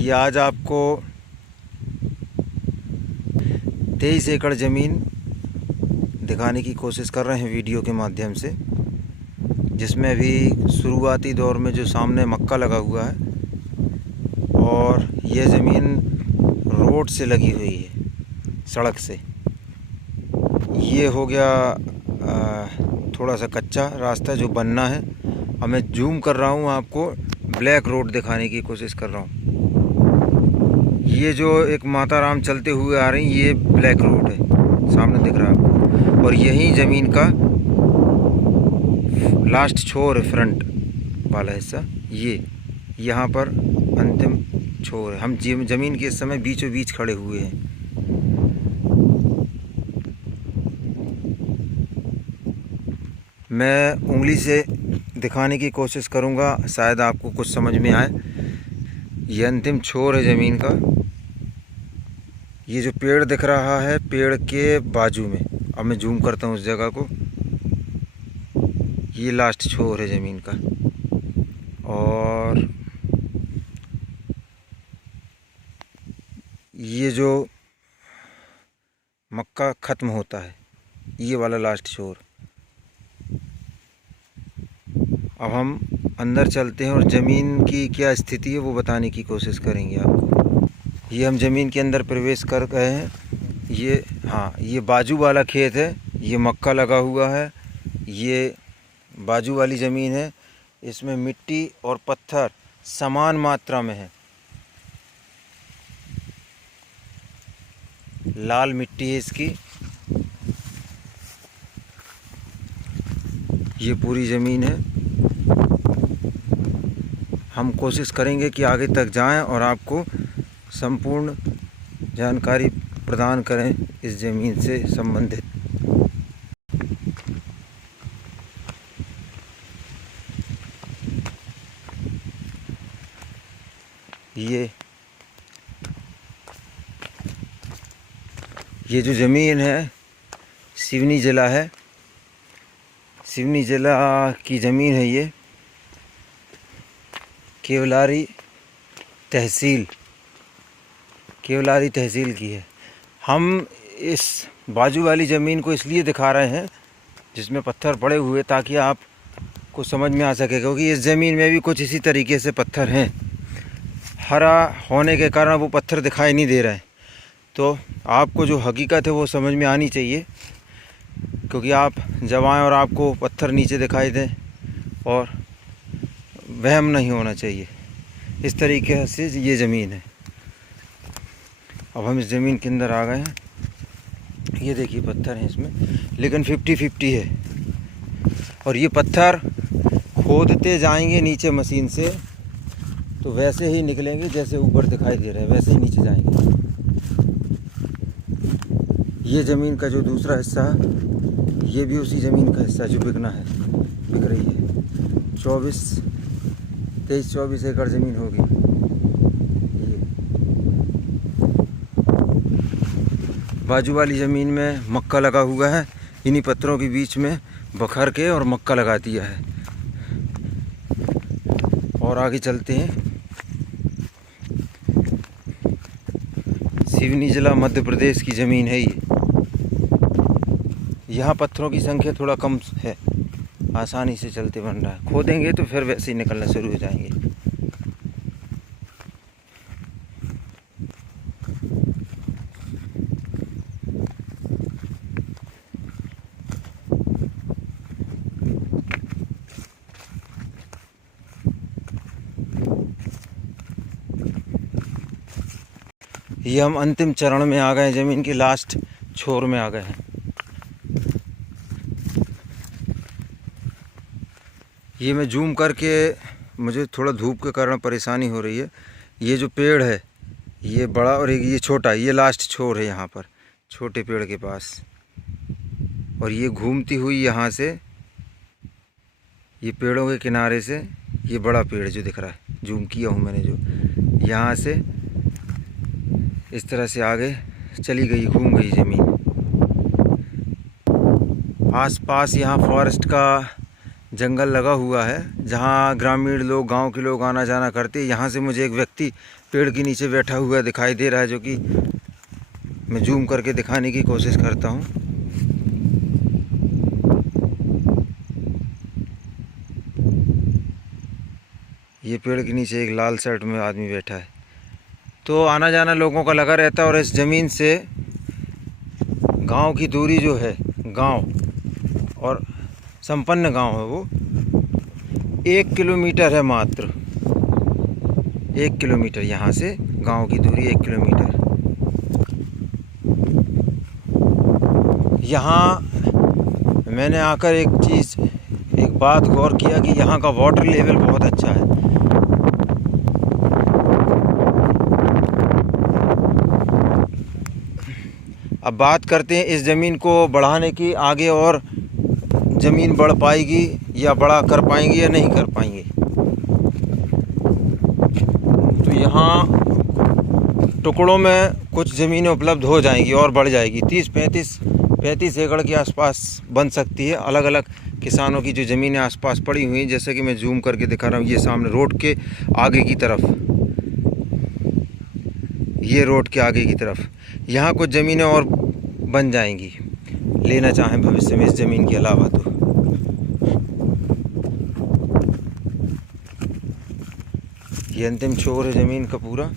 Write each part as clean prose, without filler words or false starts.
ये आज आपको 23 एकड़ ज़मीन दिखाने की कोशिश कर रहे हैं वीडियो के माध्यम से, जिसमें अभी शुरुआती दौर में जो सामने मक्का लगा हुआ है और यह ज़मीन रोड से लगी हुई है, सड़क से। ये हो गया थोड़ा सा कच्चा रास्ता जो बनना है। अब मैं जूम कर रहा हूँ, आपको ब्लैक रोड दिखाने की कोशिश कर रहा हूँ। ये जो एक माता राम चलते हुए आ रही, ये ब्लैक रोड है, सामने दिख रहा है आपको। और यही ज़मीन का लास्ट छोर है, फ्रंट वाला हिस्सा। ये यहाँ पर अंतिम छोर है। हम ज़मीन के इस समय बीचों बीच खड़े हुए हैं। मैं उंगली से दिखाने की कोशिश करूंगा, शायद आपको कुछ समझ में आए। ये अंतिम छोर है ज़मीन का। ये जो पेड़ दिख रहा है, पेड़ के बाजू में, अब मैं जूम करता हूँ उस जगह को, ये लास्ट छोर है ज़मीन का। और ये जो मक्का ख़त्म होता है, ये वाला लास्ट छोर। अब हम अंदर चलते हैं और ज़मीन की क्या स्थिति है वो बताने की कोशिश करेंगे आपको। ये हम ज़मीन के अंदर प्रवेश कर गए हैं। ये ये बाजू वाला खेत है, ये मक्का लगा हुआ है। ये बाजू वाली ज़मीन है, इसमें मिट्टी और पत्थर समान मात्रा में है। लाल मिट्टी है इसकी। ये पूरी ज़मीन है। हम कोशिश करेंगे कि आगे तक जाएं और आपको संपूर्ण जानकारी प्रदान करें इस ज़मीन से संबंधित। ये जो ज़मीन है, सिवनी ज़िला है, सिवनी ज़िला की ज़मीन है। ये केवलारी तहसील की है। हम इस बाजू वाली ज़मीन को इसलिए दिखा रहे हैं जिसमें पत्थर पड़े हुए, ताकि आपको समझ में आ सके, क्योंकि इस ज़मीन में भी कुछ इसी तरीके से पत्थर हैं। हरा होने के कारण वो पत्थर दिखाई नहीं दे रहे हैं। तो आपको जो हकीकत है वो समझ में आनी चाहिए, क्योंकि आप जब आएँ और आपको पत्थर नीचे दिखाई दें, और वहम नहीं होना चाहिए। इस तरीके से ये ज़मीन है। अब हम इस ज़मीन के अंदर आ गए हैं। ये देखिए पत्थर हैं इसमें, लेकिन 50-50 है। और ये पत्थर खोदते जाएंगे नीचे मशीन से, तो वैसे ही निकलेंगे जैसे ऊपर दिखाई दे रहे हैं, वैसे ही नीचे जाएंगे। ये ज़मीन का जो दूसरा हिस्सा है, ये भी उसी ज़मीन का हिस्सा जो बिक रही है। 23-24 एकड़ ज़मीन होगी। ये बाजू वाली ज़मीन में मक्का लगा हुआ है। इन्हीं पत्थरों के बीच में बखर के और मक्का लगा दिया है। और आगे चलते हैं। सिवनी ज़िला मध्य प्रदेश की ज़मीन है ये। यहाँ पत्थरों की संख्या थोड़ा कम है, आसानी से चलते बन रहा है। खोदेंगे तो फिर वैसे ही निकलना शुरू हो जाएंगे। ये हम अंतिम चरण में आ गए, ज़मीन के लास्ट छोर में आ गए हैं। ये मैं जूम करके, मुझे थोड़ा धूप के कारण परेशानी हो रही है। ये जो पेड़ है, ये बड़ा और एक ये छोटा, ये लास्ट छोर है यहाँ पर, छोटे पेड़ के पास। और ये घूमती हुई यहाँ से, ये पेड़ों के किनारे से, ये बड़ा पेड़ जो दिख रहा है, जूम किया हूँ मैंने, जो यहाँ से इस तरह से आगे चली गई, घूम गई ज़मीन। आसपास यहाँ फॉरेस्ट का जंगल लगा हुआ है जहाँ ग्रामीण लोग, गांव के लोग आना जाना करते हैं। यहाँ से मुझे एक व्यक्ति पेड़ के नीचे बैठा हुआ दिखाई दे रहा है, जो कि मैं जूम करके दिखाने की कोशिश करता हूँ। ये पेड़ के नीचे एक लाल शर्ट में आदमी बैठा है। तो आना जाना लोगों का लगा रहता है। और इस ज़मीन से गांव की दूरी जो है, गांव और संपन्न गांव है वो 1 किलोमीटर है, मात्र 1 किलोमीटर। यहाँ से गांव की दूरी 1 किलोमीटर। यहाँ मैंने आकर एक बात गौर किया कि यहाँ का वाटर लेवल बहुत अच्छा है। अब बात करते हैं इस ज़मीन को बढ़ाने की, आगे और ज़मीन बढ़ पाएगी या बड़ा कर पाएंगे या नहीं कर पाएंगे। तो यहाँ टुकड़ों में कुछ ज़मीनें उपलब्ध हो जाएंगी और बढ़ जाएगी। 30-35 एकड़ के आसपास बन सकती है। अलग अलग किसानों की जो ज़मीनें आसपास पड़ी हुई हैं, जैसे कि मैं जूम करके दिखा रहा हूँ, ये सामने रोड के आगे की तरफ, ये रोड के आगे की तरफ यहाँ कुछ ज़मीनें और बन जाएंगी, लेना चाहें भविष्य में इस ज़मीन के अलावा। तो ये अंतिम छोर है ज़मीन का पूरा,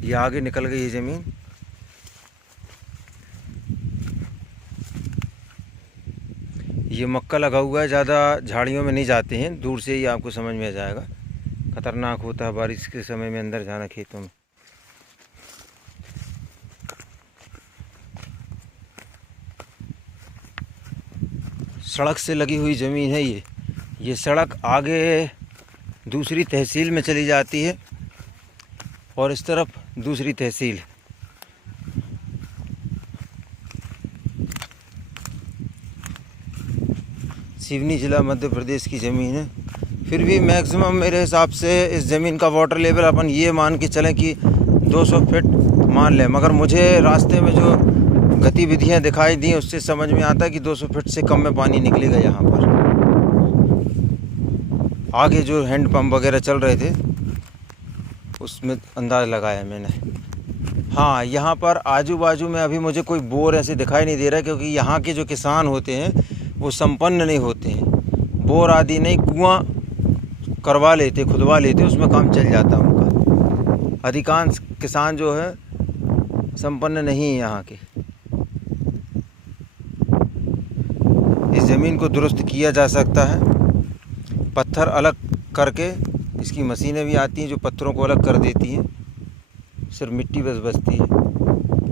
ये आगे निकल गई है ज़मीन। ये मक्का लगा हुआ है, ज़्यादा झाड़ियों में नहीं जाते हैं, दूर से ही आपको समझ में आ जाएगा। ख़तरनाक होता है बारिश के समय में अंदर जाना खेतों में। सड़क से लगी हुई ज़मीन है ये सड़क आगे दूसरी तहसील में चली जाती है और इस तरफ दूसरी तहसील। सिवनी ज़िला मध्य प्रदेश की ज़मीन है। फिर भी मैक्सिमम मेरे हिसाब से इस ज़मीन का वाटर लेवल अपन ये मान के चलें कि 200 फीट मान लें, मगर मुझे रास्ते में जो गतिविधियां दिखाई दी उससे समझ में आता है कि 200 फीट से कम में पानी निकलेगा। यहाँ पर आगे जो हैंड पंप वगैरह चल रहे थे उसमें अंदाज़ लगाया मैंने। हाँ, यहाँ पर आजू बाजू में अभी मुझे कोई बोर ऐसे दिखाई नहीं दे रहा है, क्योंकि यहाँ के जो किसान होते हैं वो संपन्न नहीं होते हैं। बोर आदि नहीं, कुआँ करवा लेते, खुदवा लेते, उसमें काम चल जाता है उनका। अधिकांश किसान जो है संपन्न नहीं है यहाँ के। इस ज़मीन को दुरुस्त किया जा सकता है, पत्थर अलग करके। इसकी मशीनें भी आती हैं जो पत्थरों को अलग कर देती हैं, सिर्फ मिट्टी बस बचती है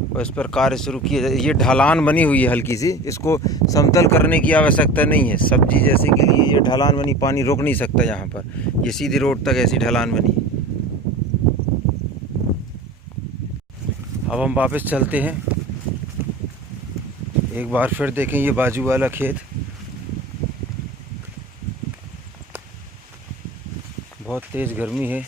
और इस पर कार्य शुरू किया जाए। ये ढलान बनी हुई है हल्की सी, इसको समतल करने की आवश्यकता नहीं है। सब्जी जैसे के लिए ये ढलान बनी, पानी रुक नहीं सकता यहाँ पर। ये सीधी रोड तक ऐसी ढलान बनी। अब हम वापस चलते हैं, एक बार फिर देखें ये बाजू वाला खेत। बहुत तेज़ गर्मी है।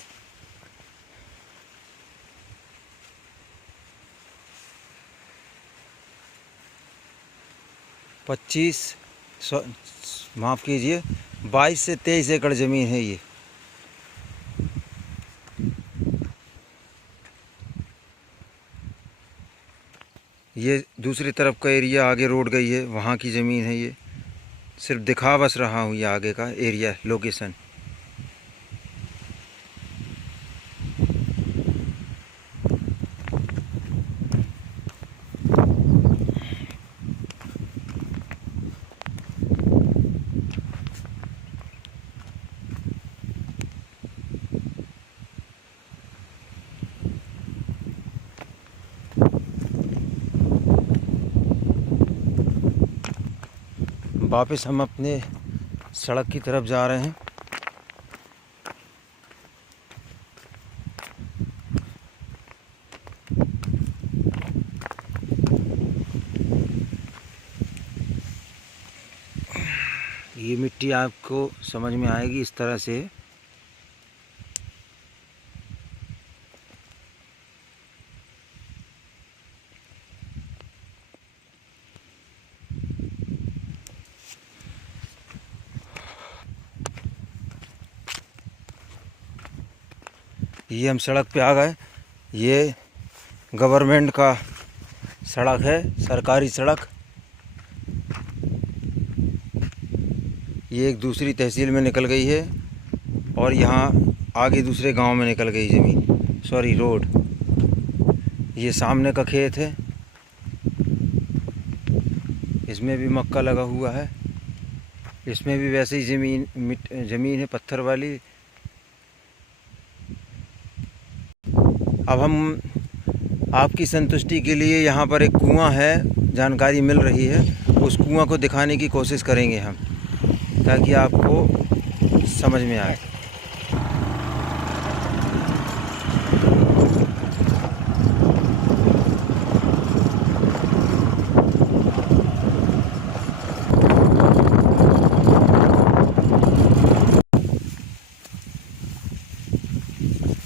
माफ़ कीजिए, 22 से 23 एकड़ ज़मीन है ये। ये दूसरी तरफ का एरिया, आगे रोड गई है, वहाँ की ज़मीन है। ये सिर्फ दिखा बस रहा हूँ, ये आगे का एरिया, लोकेशन। वापस हम अपने सड़क की तरफ जा रहे हैं। ये मिट्टी आपको समझ में आएगी इस तरह से। ये हम सड़क पे आ गए। ये गवर्नमेंट का सड़क है, सरकारी सड़क। ये एक दूसरी तहसील में निकल गई है और यहाँ आगे दूसरे गांव में निकल गई ज़मीन, सॉरी रोड। ये सामने का खेत है, इसमें भी मक्का लगा हुआ है। इसमें भी वैसे ही ज़मीन है पत्थर वाली। अब हम आपकी संतुष्टि के लिए यहाँ पर एक कुआं है, जानकारी मिल रही है, उस कुआं को दिखाने की कोशिश करेंगे हम, ताकि आपको समझ में आए।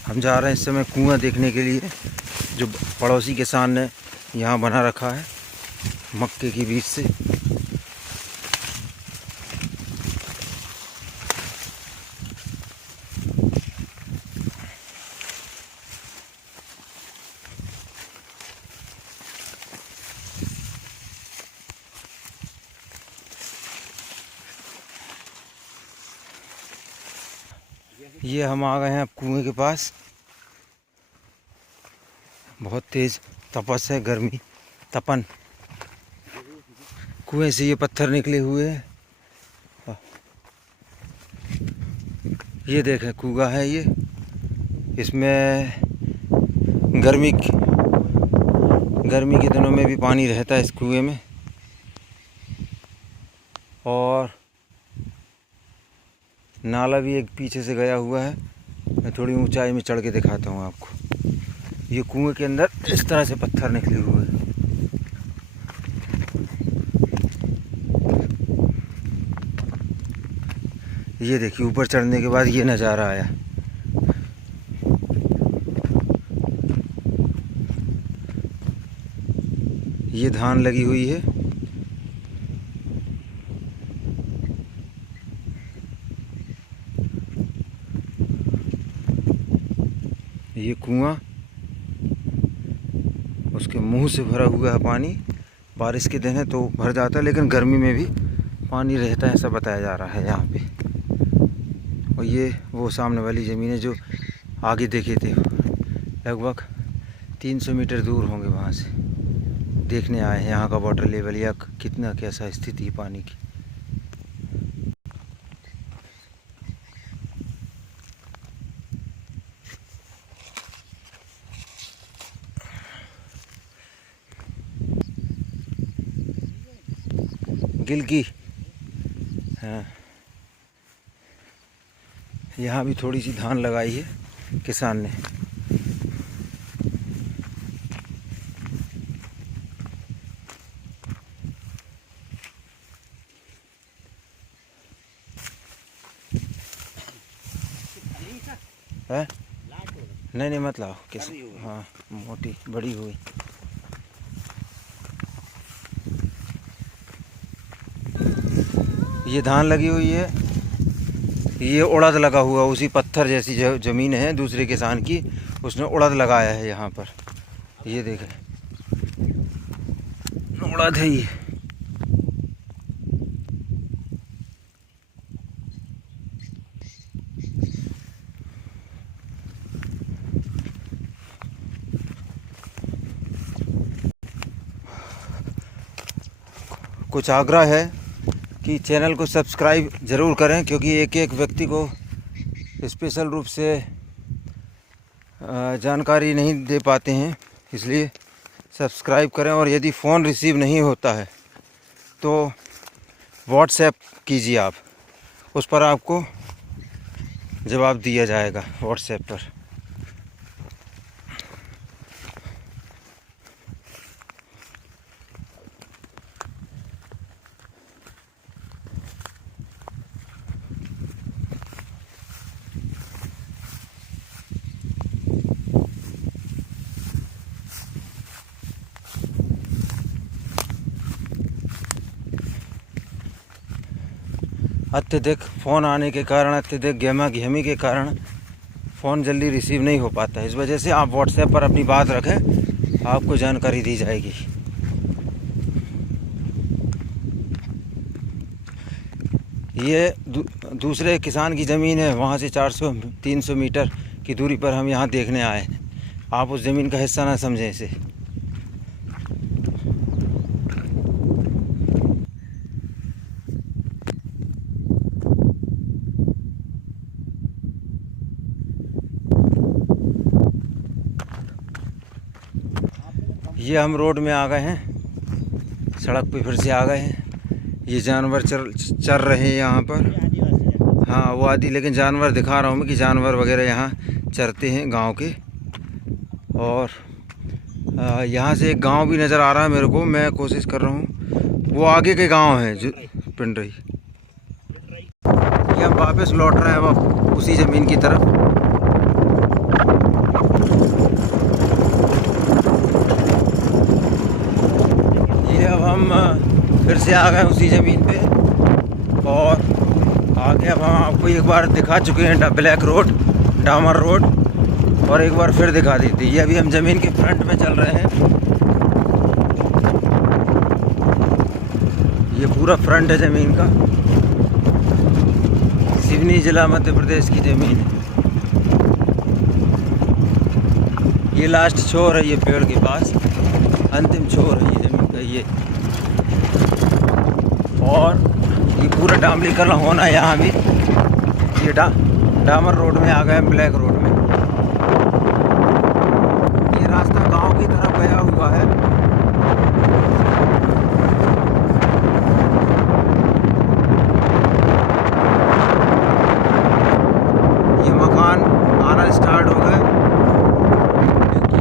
हम जा रहे हैं इस समय कुआं देखने के लिए, जो पड़ोसी किसान ने यहाँ बना रखा है मक्के की बीज से। ये हम आ गए हैं अब कुएं के पास। बहुत तेज़ तपस है, गर्मी तपन। कुएं से ये पत्थर निकले हुए हैं। ये देखें कुआं है ये। इसमें गर्मी के दिनों में भी पानी रहता है इस कुएं में। और नाला भी एक पीछे से गया हुआ है। मैं थोड़ी ऊंचाई में चढ़ के दिखाता हूँ आपको। ये कुएं के अंदर इस तरह से पत्थर निकले हुए हैं। ये देखिए ऊपर चढ़ने के बाद ये नज़ारा आया। ये धान लगी हुई है। ये कुआं, उसके मुंह से भरा हुआ है पानी। बारिश के दिन है तो भर जाता है, लेकिन गर्मी में भी पानी रहता है, ऐसा बताया जा रहा है यहाँ पे। और ये वो सामने वाली ज़मीन है जो आगे देखे थे, लगभग 300 मीटर दूर होंगे। वहाँ से देखने आए हैं यहाँ का वाटर लेवल या कितना कैसा स्थिति है पानी की। गिलकी, हाँ, यहाँ भी थोड़ी सी धान लगाई है किसान ने। है नहीं मत लाओ किसी, हाँ मोटी बड़ी हुई। ये धान लगी हुई है। ये उड़द लगा हुआ, उसी पत्थर जैसी ज़मीन है दूसरे किसान की, उसने उड़द लगाया है यहाँ पर। ये देखें उड़द है ये। कुछ आग्रह है कि चैनल को सब्सक्राइब ज़रूर करें, क्योंकि एक एक व्यक्ति को स्पेशल रूप से जानकारी नहीं दे पाते हैं, इसलिए सब्सक्राइब करें। और यदि फ़ोन रिसीव नहीं होता है तो व्हाट्सएप कीजिए आप, उस पर आपको जवाब दिया जाएगा व्हाट्सएप पर। अत्यधिक फ़ोन आने के कारण, अत्यधिक गहमा गहमी के कारण फ़ोन जल्दी रिसीव नहीं हो पाता है। इस वजह से आप व्हाट्सएप पर अपनी बात रखें, आपको जानकारी दी जाएगी। ये दूसरे किसान की ज़मीन है, वहाँ से 400-300 मीटर की दूरी पर हम यहाँ देखने आए हैं। आप उस ज़मीन का हिस्सा ना समझें इसे। ये हम रोड में आ गए हैं, सड़क पे फिर से आ गए हैं। ये जानवर चर रहे हैं यहाँ पर। हाँ वो आदि, लेकिन जानवर दिखा रहा हूँ मैं कि जानवर वगैरह यहाँ चरते हैं गांव के। और यहाँ से एक गांव भी नज़र आ रहा है मेरे को, मैं कोशिश कर रहा हूँ। वो आगे के गांव है जो पिंडरी। ये हम वापस लौट रहे हैं अब उसी ज़मीन की तरफ। ये अब हम फिर से आ गए उसी ज़मीन पे, और आगे अब हम आपको एक बार दिखा चुके हैं ब्लैक रोड, डामर रोड, और एक बार फिर दिखा दी थी। ये अभी हम ज़मीन के फ्रंट में चल रहे हैं। ये पूरा फ्रंट है ज़मीन का। सिवनी ज़िला मध्य प्रदेश की ज़मीन है। ये लास्ट छोर है, ये पेड़ के पास अंतिम छोर है ये ज़मीन का। ये और ये पूरा डामरीकरण होना है यहाँ भी। ये डामर रोड में आ गए हम, ब्लैक रोड में। ये रास्ता गांव की तरफ गया हुआ है। ये मकान आना स्टार्ट हो गए।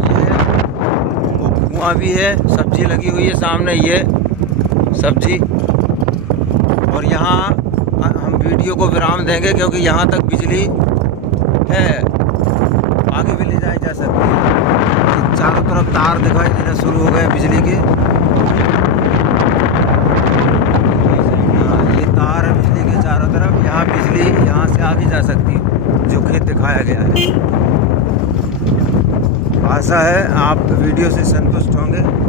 ये वो कुआं भी है, सब्जी लगी हुई है सामने, ये सब्जी। और यहाँ हम वीडियो को विराम देंगे क्योंकि यहाँ तक बिजली है, आगे भी ले जाई जा सकती है। चारों तरफ तार दिखाई देना शुरू हो गए बिजली के। ये तार है बिजली के चारों तरफ। यहाँ बिजली यहाँ से आगे जा सकती है, जो खेत दिखाया गया है। आशा है आप वीडियो से संतुष्ट होंगे।